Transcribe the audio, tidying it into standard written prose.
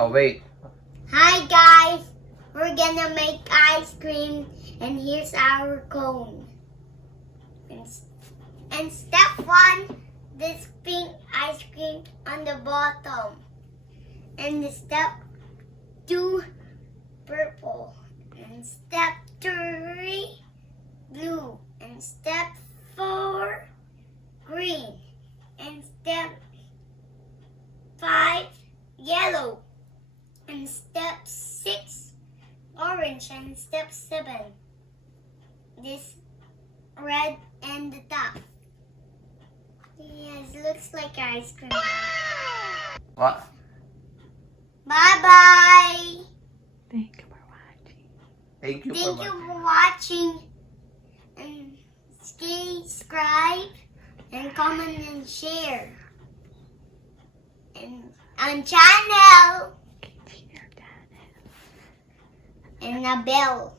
Oh, wait. Hi guys, we're gonna make ice cream and here's our cone. And step 1, this pink ice cream on the bottom. And the step 2, purple. And step 3, blue. And step 4, green. And step 5, yellow. And step 6, orange. And step 7, this red and the top. Yes, looks like ice cream. What? Bye-bye. Thank you for watching. Thank you Thank for you watching. for watching. And subscribe and comment and share. And on channel. Share that. And a bell.